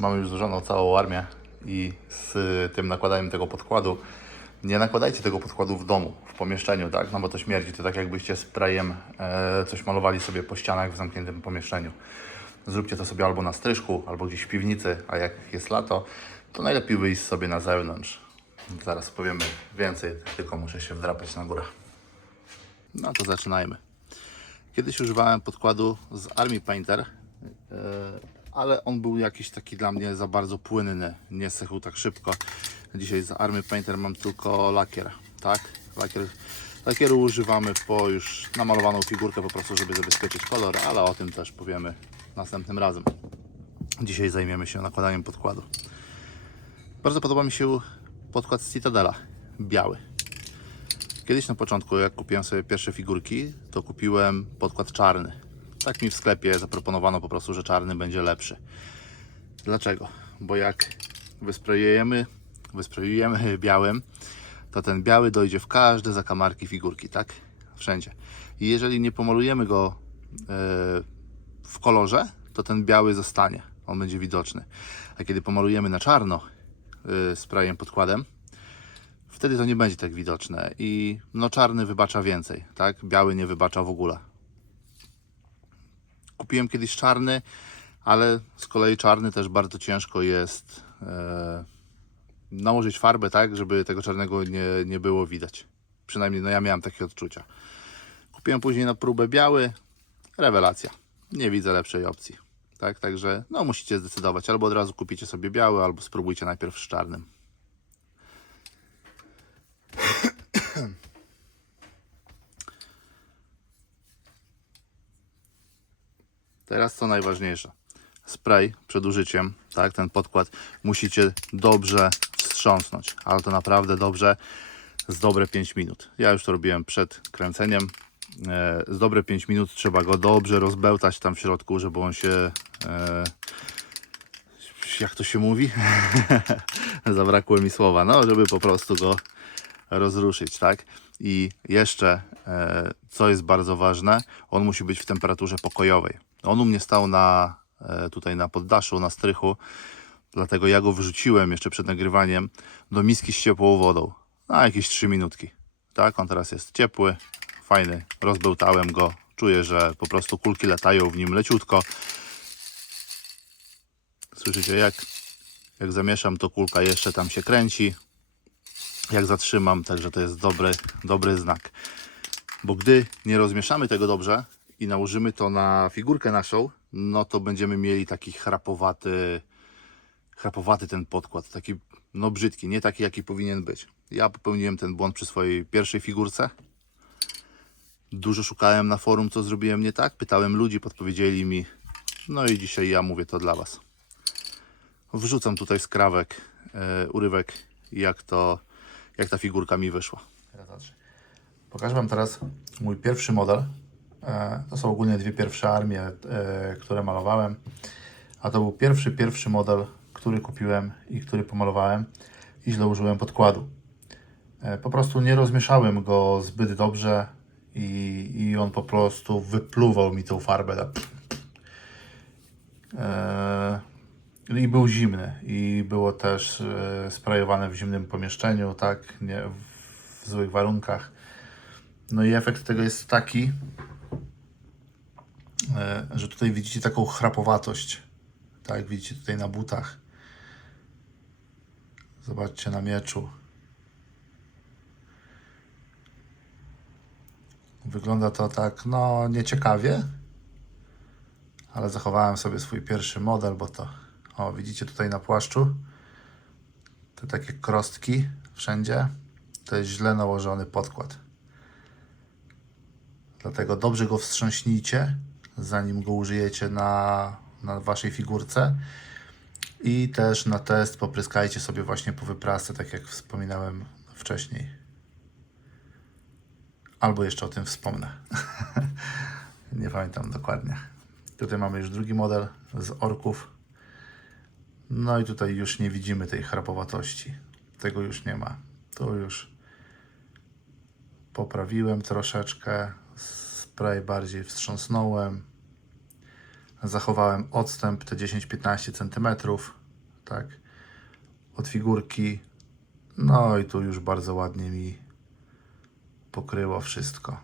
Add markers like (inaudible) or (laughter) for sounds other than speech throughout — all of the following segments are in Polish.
mamy już złożoną całą armię i z tym nakładaniem tego podkładu nie nakładajcie tego podkładu w domu, w pomieszczeniu, tak? No bo to śmierdzi, to tak jakbyście sprayem e, coś malowali sobie po ścianach w zamkniętym pomieszczeniu. Zróbcie to sobie albo na stryżku, albo gdzieś w piwnicy, a jak jest lato, to najlepiej wyjść sobie na zewnątrz. Zaraz powiemy więcej, tylko muszę się wdrapać na górę. No to zaczynajmy. Kiedyś używałem podkładu z Army Painter, e, ale on był jakiś taki dla mnie za bardzo płynny, nie sechł tak szybko. Dzisiaj z Army Painter mam tylko lakier, tak? Lakier, lakieru używamy po już namalowaną figurkę po prostu, żeby zabezpieczyć kolor, ale o tym też powiemy następnym razem. Dzisiaj zajmiemy się nakładaniem podkładu. Bardzo podoba mi się podkład z Citadela, biały. Kiedyś na początku, jak kupiłem sobie pierwsze figurki, to kupiłem podkład czarny. Tak mi w sklepie zaproponowano po prostu, że czarny będzie lepszy. Dlaczego? Bo jak wysprayujemy, wysprayujemy (laughs) białym, to ten biały dojdzie w każde zakamarki figurki, tak? Wszędzie. I jeżeli nie pomalujemy go e, w kolorze, to ten biały zostanie. On będzie widoczny. A kiedy pomalujemy na czarno e, sprayem podkładem, wtedy to nie będzie tak widoczne i no czarny wybacza więcej, tak? Biały nie wybacza w ogóle. Kupiłem kiedyś czarny, ale z kolei czarny też bardzo ciężko jest e, nałożyć farbę tak, żeby tego czarnego nie, nie było widać. Przynajmniej no ja miałem takie odczucia. Kupiłem później na próbę biały, rewelacja. Nie widzę lepszej opcji. Tak, także no musicie zdecydować, albo od razu kupicie sobie biały, albo spróbujcie najpierw z czarnym. Teraz co najważniejsze. Spray przed użyciem, tak, ten podkład musicie dobrze wstrząsnąć, ale to naprawdę dobrze, z dobre 5 minut. Ja już to robiłem przed kręceniem. E, z dobre 5 minut trzeba go dobrze rozbełtać tam w środku, żeby on się e, jak to się mówi? (laughs) Zabrakło mi słowa. No, żeby po prostu go rozruszyć, tak? I jeszcze, e, co jest bardzo ważne, on musi być w temperaturze pokojowej. On u mnie stał na, e, tutaj na poddaszu, na strychu, dlatego ja go wrzuciłem jeszcze przed nagrywaniem do miski z ciepłą wodą. Na jakieś 3 minutki. Tak, on teraz jest ciepły, fajny. Rozbełtałem go. Czuję, że po prostu kulki latają w nim leciutko. Słyszycie, jak, jak zamieszam, to kulka jeszcze tam się kręci. Jak zatrzymam, także to jest dobry, dobry znak. Bo gdy nie rozmieszamy tego dobrze i nałożymy to na figurkę naszą, no to będziemy mieli taki chrapowaty, chrapowaty ten podkład. Taki no brzydki, nie taki jaki powinien być. Ja popełniłem ten błąd przy swojej pierwszej figurce. Dużo szukałem na forum, co zrobiłem nie tak. Pytałem ludzi, podpowiedzieli mi. No i dzisiaj ja mówię to dla Was. Wrzucam tutaj skrawek, e, urywek, jak to, jak ta figurka mi wyszła. Pokażę Wam teraz mój pierwszy model. E, to są ogólnie dwie pierwsze armie, e, które malowałem. A to był pierwszy, pierwszy model, który kupiłem i który pomalowałem i źle użyłem podkładu. E, po prostu nie rozmieszałem go zbyt dobrze i, i on po prostu wypluwał mi tą farbę. Tak. I był zimny i było też sprayowane w zimnym pomieszczeniu, tak, nie w złych warunkach. No i efekt tego jest taki, że tutaj widzicie taką chrapowatość, tak, widzicie tutaj na butach. Zobaczcie na mieczu. Wygląda to tak, no nieciekawie, ale zachowałem sobie swój pierwszy model, bo to, o widzicie tutaj na płaszczu, te takie krostki wszędzie, to jest źle nałożony podkład. Dlatego dobrze go wstrząśnijcie, zanim go użyjecie na, na waszej figurce. I też na test popryskajcie sobie właśnie po wyprasce, tak jak wspominałem wcześniej. Albo jeszcze o tym wspomnę. (laughs) Nie pamiętam dokładnie. Tutaj mamy już drugi model z orków. No i tutaj już nie widzimy tej chrapowatości. Tego już nie ma. Tu już poprawiłem troszeczkę. Spray bardziej wstrząsnąłem. Zachowałem odstęp te 10-15 cm. tak, od figurki. No i tu już bardzo ładnie mi pokryło wszystko.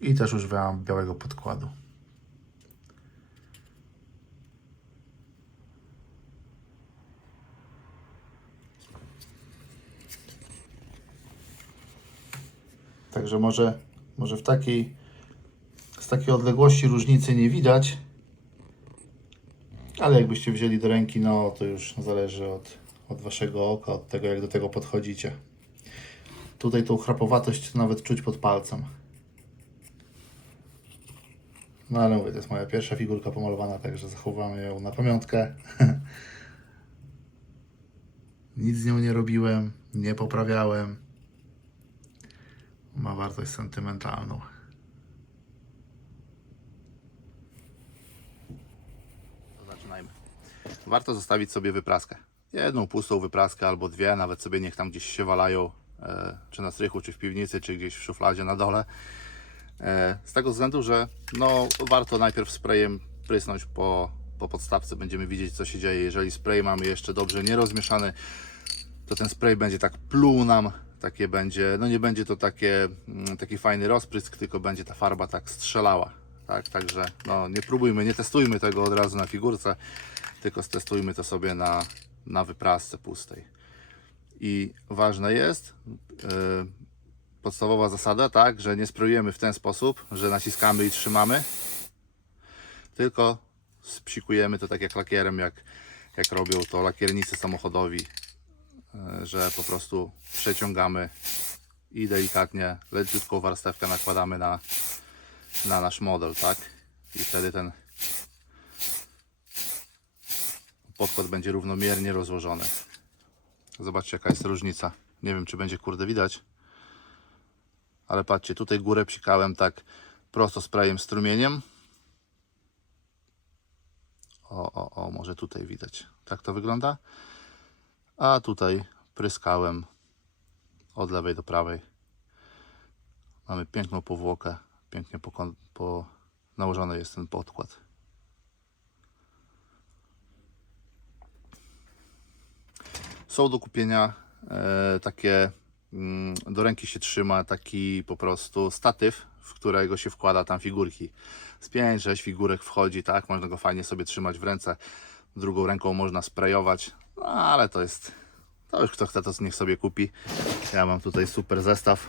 I też używałam białego podkładu. Także może, może w takiej, z takiej odległości różnicy nie widać, ale jakbyście wzięli do ręki, no to już zależy od, od waszego oka, od tego jak do tego podchodzicie. Tutaj tą chrapowatość nawet czuć pod palcem. No ale mówię, to jest moja pierwsza figurka pomalowana, także zachowamy ją na pamiątkę. (laughs) Nic z nią nie robiłem, nie poprawiałem. Ma wartość sentymentalną. To zaczynajmy. Warto zostawić sobie wypraskę. Jedną pustą wypraskę albo dwie, nawet sobie niech tam gdzieś się walają, e, czy na strychu, czy w piwnicy, czy gdzieś w szufladzie na dole. E, z tego względu, że no, warto najpierw sprayem prysnąć po, po podstawce. Będziemy widzieć, co się dzieje. Jeżeli spray mamy jeszcze dobrze nierozmieszany, to ten spray będzie tak pluł nam, takie będzie, no nie będzie to takie, mm, taki fajny rozprysk, tylko będzie ta farba tak strzelała. Tak, także no, nie próbujmy, nie testujmy tego od razu na figurce, tylko stestujmy to sobie na, na wyprasce pustej. I ważne jest, yy, podstawowa zasada, tak, że nie sprayujemy w ten sposób, że naciskamy i trzymamy, tylko spsikujemy to tak jak lakierem, jak, jak robią to lakiernicy samochodowi, e, że po prostu przeciągamy i delikatnie, leciutką warstewkę nakładamy na, na nasz model, tak? I wtedy ten podkład będzie równomiernie rozłożony. Zobaczcie jaka jest różnica. Nie wiem czy będzie kurde widać. Ale patrzcie, tutaj górę psikałem tak prosto sprayem strumieniem. O, o, o, może tutaj widać. Tak to wygląda. A tutaj pryskałem od lewej do prawej. Mamy piękną powłokę. Pięknie pokon- po... nałożony jest ten podkład. Są do kupienia e, takie, mm, do ręki się trzyma taki po prostu statyw, w którego się wkłada tam figurki. Z 5-6 figurek wchodzi, tak, można go fajnie sobie trzymać w ręce. Drugą ręką można sprayować, no ale to jest, to już kto chce to niech sobie kupi. Ja mam tutaj super zestaw.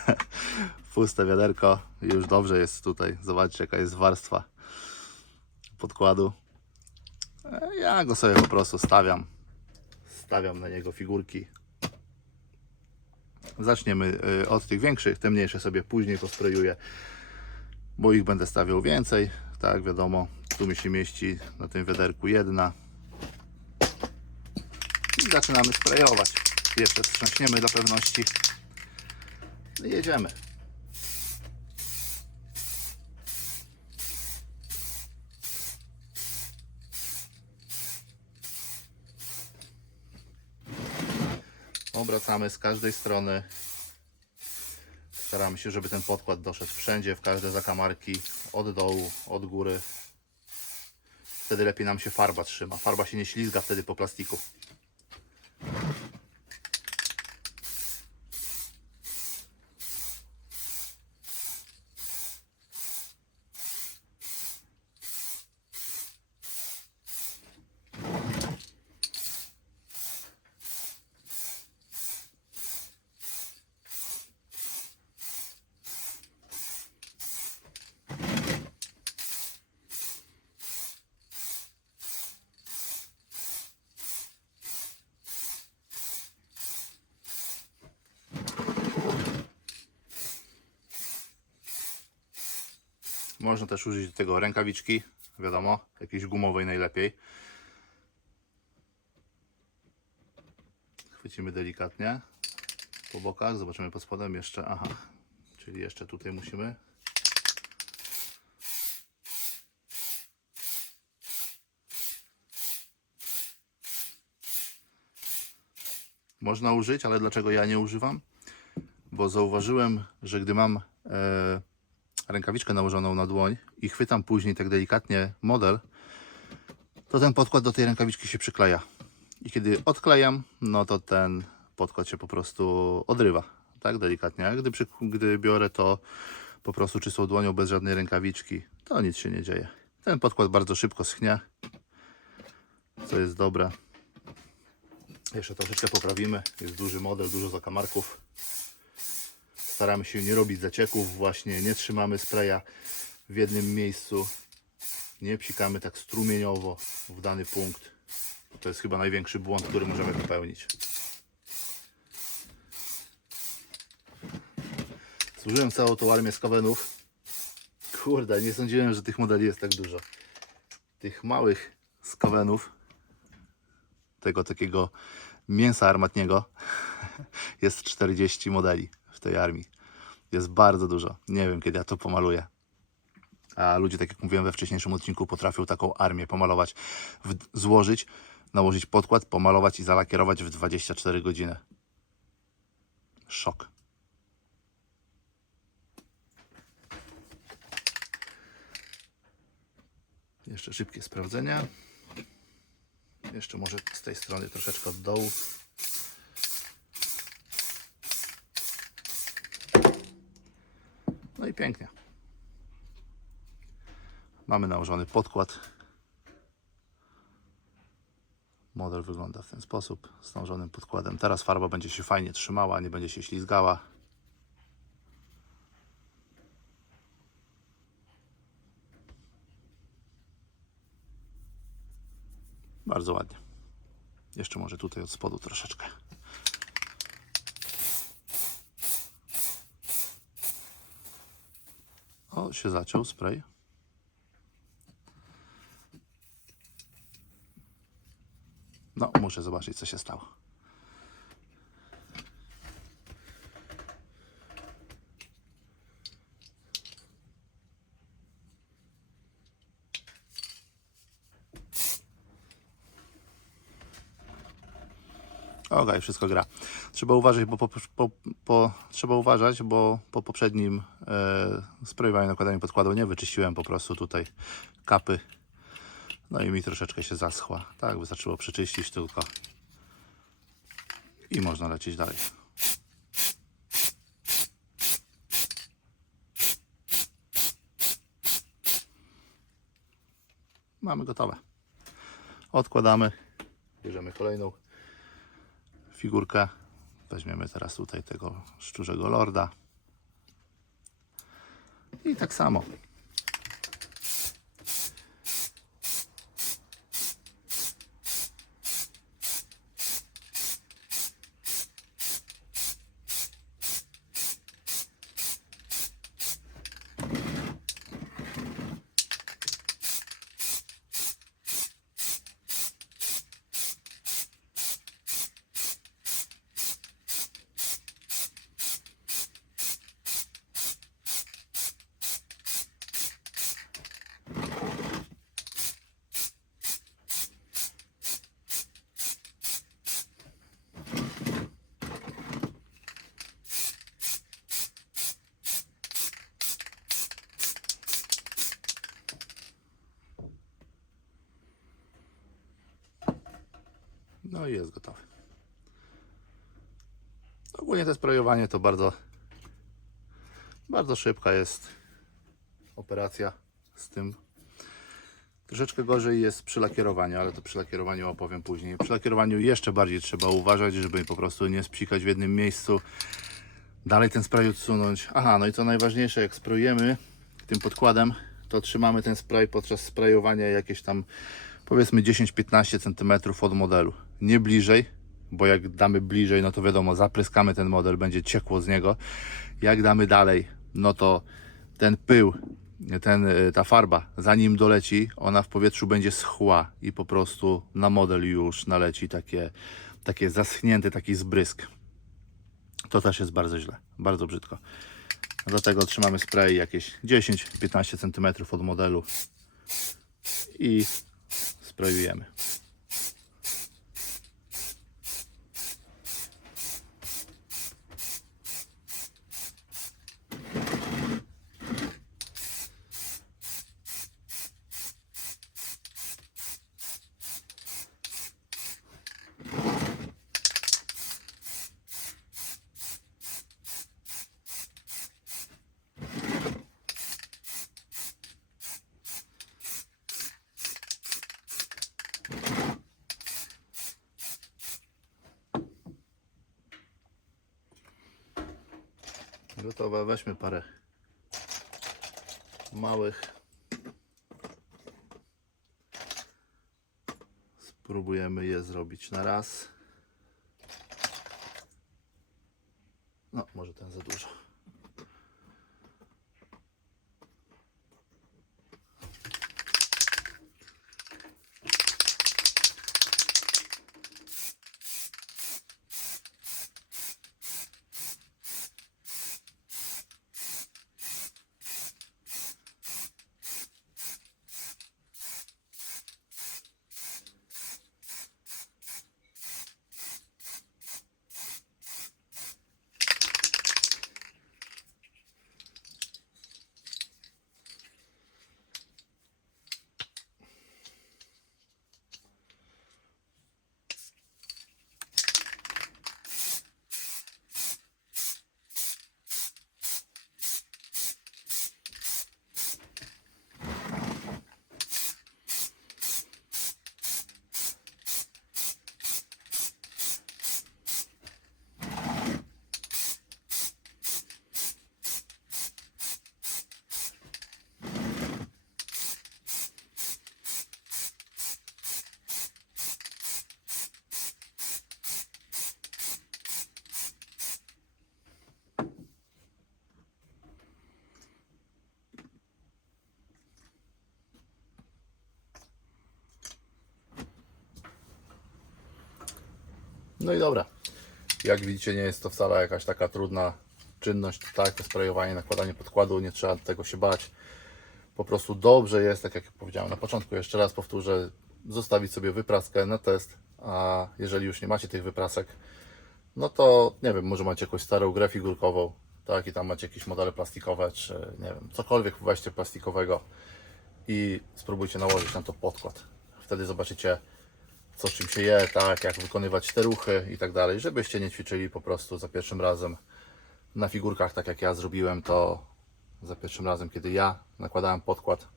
(laughs) Puste wiaderko, już dobrze jest tutaj. Zobaczcie jaka jest warstwa podkładu. E, Ja go sobie po prostu stawiam stawiam na niego figurki. Zaczniemy y, od tych większych, te mniejsze sobie później posprejuję, bo ich będę stawiał więcej. Tak, wiadomo, tu mi się mieści na tym wiaderku jedna. I zaczynamy sprayować. Jeszcze wstrząśniemy dla pewności. I jedziemy. Obracamy z każdej strony. Staramy się, żeby ten podkład doszedł wszędzie, w każde zakamarki, od dołu, od góry. Wtedy lepiej nam się farba trzyma. Farba się nie ślizga wtedy po plastiku. Można też użyć do tego rękawiczki, wiadomo, jakiejś gumowej najlepiej. Chwycimy delikatnie po bokach, zobaczymy pod spodem jeszcze, aha, czyli jeszcze tutaj musimy. Można użyć, ale dlaczego ja nie używam? Bo zauważyłem, że gdy mam e, rękawiczkę nałożoną na dłoń i chwytam później tak delikatnie model, to ten podkład do tej rękawiczki się przykleja. I kiedy odklejam, no to ten podkład się po prostu odrywa, tak delikatnie. A gdy, przy, gdy biorę to po prostu czystą dłonią, bez żadnej rękawiczki, to nic się nie dzieje. Ten podkład bardzo szybko schnie, co jest dobre. Jeszcze troszeczkę poprawimy. Jest duży model, dużo zakamarków. Staramy się nie robić zacieków, właśnie nie trzymamy spraya w jednym miejscu. Nie psikamy tak strumieniowo w dany punkt. To jest chyba największy błąd, który możemy popełnić. Zużyłem całą tą armię skawenów. Kurde, nie sądziłem, że tych modeli jest tak dużo. Tych małych skawenów, tego takiego mięsa armatniego, (laughs) jest 40 modeli w tej armii. Jest bardzo dużo. Nie wiem, kiedy ja to pomaluję. A ludzie, tak jak mówiłem we wcześniejszym odcinku, potrafią taką armię pomalować, złożyć, nałożyć podkład, pomalować i zalakierować w 24 godziny. Szok. Jeszcze szybkie sprawdzenia. Jeszcze może z tej strony troszeczkę od dołu. No i pięknie. Mamy nałożony podkład. Model wygląda w ten sposób, z nałożonym podkładem. Teraz farba będzie się fajnie trzymała, nie będzie się ślizgała. Bardzo ładnie. Jeszcze może tutaj od spodu troszeczkę. Się zaciął spray. No, muszę zobaczyć, co się stało. Okej, wszystko gra. Trzeba uważać, bo po, po, po, trzeba uważać, bo po poprzednim e, sprayowaniu nakładaniu podkładu nie wyczyściłem po prostu tutaj kapy. No i mi troszeczkę się zaschła. Tak, wystarczyło przeczyścić tylko. I można lecieć dalej. Mamy gotowe. Odkładamy. Bierzemy kolejną figurkę. Weźmiemy teraz tutaj tego szczurzego lorda. I tak samo. No i jest gotowy. Ogólnie to sprayowanie to bardzo bardzo szybka jest operacja z tym. Troszeczkę gorzej jest przy lakierowaniu, ale to przy lakierowaniu opowiem później. Przy lakierowaniu jeszcze bardziej trzeba uważać, żeby po prostu nie spsikać w jednym miejscu. Dalej ten spray odsunąć. Aha, no i co najważniejsze, jak sprayujemy tym podkładem, to trzymamy ten spray podczas sprayowania jakieś tam powiedzmy 10-15 cm od modelu. Nie bliżej, bo jak damy bliżej, no to wiadomo, zapryskamy ten model, będzie ciekło z niego. Jak damy dalej, no to ten pył, ten, y, ta farba, zanim doleci, ona w powietrzu będzie schła i po prostu na model już naleci takie, takie zaschnięty taki zbrysk. To też jest bardzo źle, bardzo brzydko. Dlatego trzymamy spray jakieś 10-15 cm od modelu i sprayujemy. Gotowe, weźmy parę małych. Spróbujemy je zrobić na raz. No, może ten za dużo. No i dobra. Jak widzicie, nie jest to wcale jakaś taka trudna czynność, tak? To sprayowanie, nakładanie podkładu, nie trzeba tego się bać. Po prostu dobrze jest, tak jak powiedziałem na początku, jeszcze raz powtórzę, zostawić sobie wypraskę na test, a jeżeli już nie macie tych wyprasek, no to nie wiem, może macie jakąś starą grę figurkową, tak? I tam macie jakieś modele plastikowe, czy nie wiem, cokolwiek weźcie plastikowego i spróbujcie nałożyć na to podkład. Wtedy zobaczycie, co z czym się je, tak, jak wykonywać te ruchy i tak dalej, żebyście nie ćwiczyli po prostu za pierwszym razem na figurkach, tak jak ja zrobiłem to za pierwszym razem, kiedy ja nakładałem podkład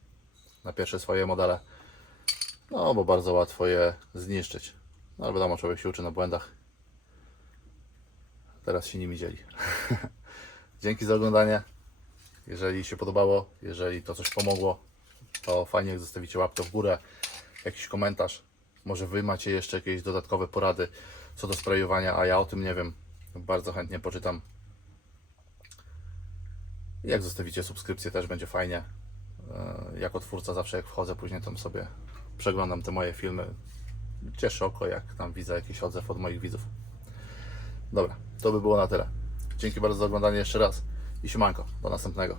na pierwsze swoje modele. No, bo bardzo łatwo je zniszczyć. No, ale wiadomo, człowiek się uczy na błędach. Teraz się nimi dzieli. (laughs) Dzięki za oglądanie. Jeżeli się podobało, jeżeli to coś pomogło, to fajnie jak zostawicie łapkę w górę, jakiś komentarz. Może Wy macie jeszcze jakieś dodatkowe porady co do sprayowania, a ja o tym nie wiem. Bardzo chętnie poczytam. Jak zostawicie subskrypcję też będzie fajnie. E, Jako twórca zawsze jak wchodzę, później tam sobie przeglądam te moje filmy. Cieszę oko, jak tam widzę jakiś odzew od moich widzów. Dobra, to by było na tyle. Dzięki bardzo za oglądanie jeszcze raz i siemanko, do następnego.